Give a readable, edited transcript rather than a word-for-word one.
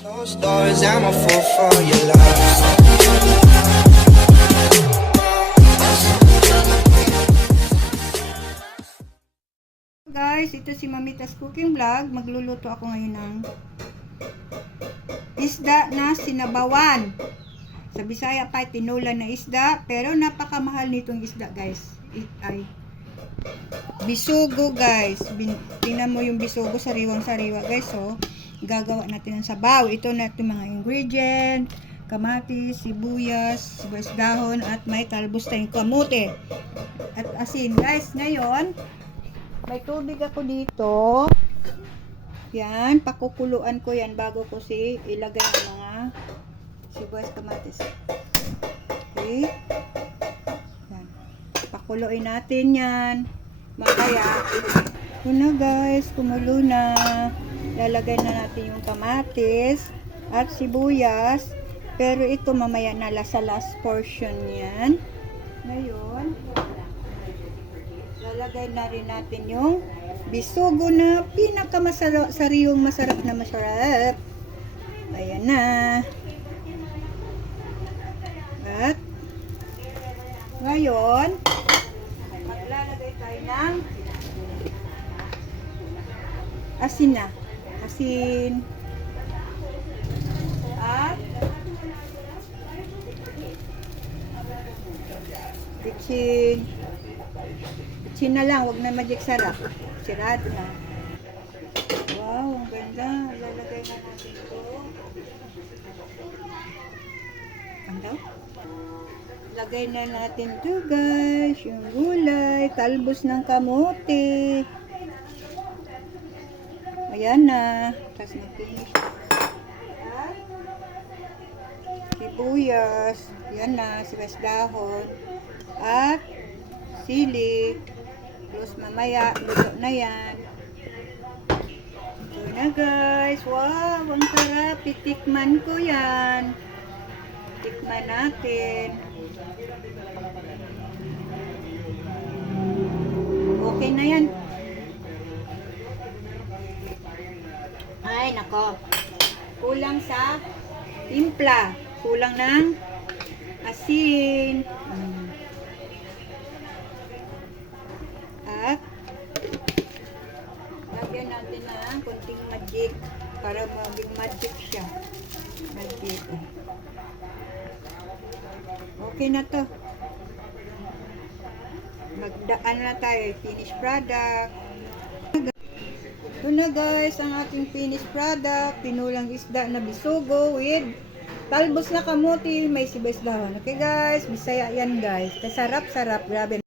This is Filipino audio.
Closed doors, I'm a fool for your love. Guys, ito si Mamitas Cooking Vlog. Magluluto ako ngayon ng isda na sinabawan. Sa Bisaya pa, tinulan na isda. Pero napakamahal nitong isda, guys. Ay bisugo, guys. Tingnan mo yung bisugo, sariwang-sariwa, guys. So, gagawa natin ng sabaw. Ito natin mga ingredient. Kamatis, sibuyas, dahon, at may talbos tayong kamote. At asin, guys. Ngayon, may tubig ako dito. Yan, pakukuluan ko yan bago ko ilagay ang mga sibuyas, kamatis. Okay. Yan. Pakuluin natin yan. Mamaya, ito na guys, kumulo na. Lalagay na natin yung kamatis at sibuyas. Pero ito mamaya na sa last portion yan. Ngayon, lalagay na rin natin yung bisugo na pinakamasarap, sariwang masarap na masarap. Ayan na. At ngayon, maglalagay tayo ng asin na. Asin. At bitsin. Bitsin na lang, wag na magic sarap. Sirado na. Wow, ang ganda. Lalagay na natin ito. Ang daw? Lagay na natin ito guys. Yung gulay. Talbos ng kamote. Ayan na. Tapos na-finish. Sibuyas. Ayan na. Sibuyas dahon. At sili. Tapos mamaya, luto na yan. Ito na guys. Wow, ang sarap. Titikman ko yan. Tikman natin. Okay na yan. Ay, nako. Kulang sa timpla. Kulang ng asin. At lagyan natin ng konting magic para maging magic siya. Magic. Okay na to. Magdaan na tayo. Finished product. Ito na guys ang ating finished product. Pinulang isda na bisugo with talbos na kamuti. May sibuyas dahon. Okay guys. Bisaya yan guys. Sarap-sarap. Grabe.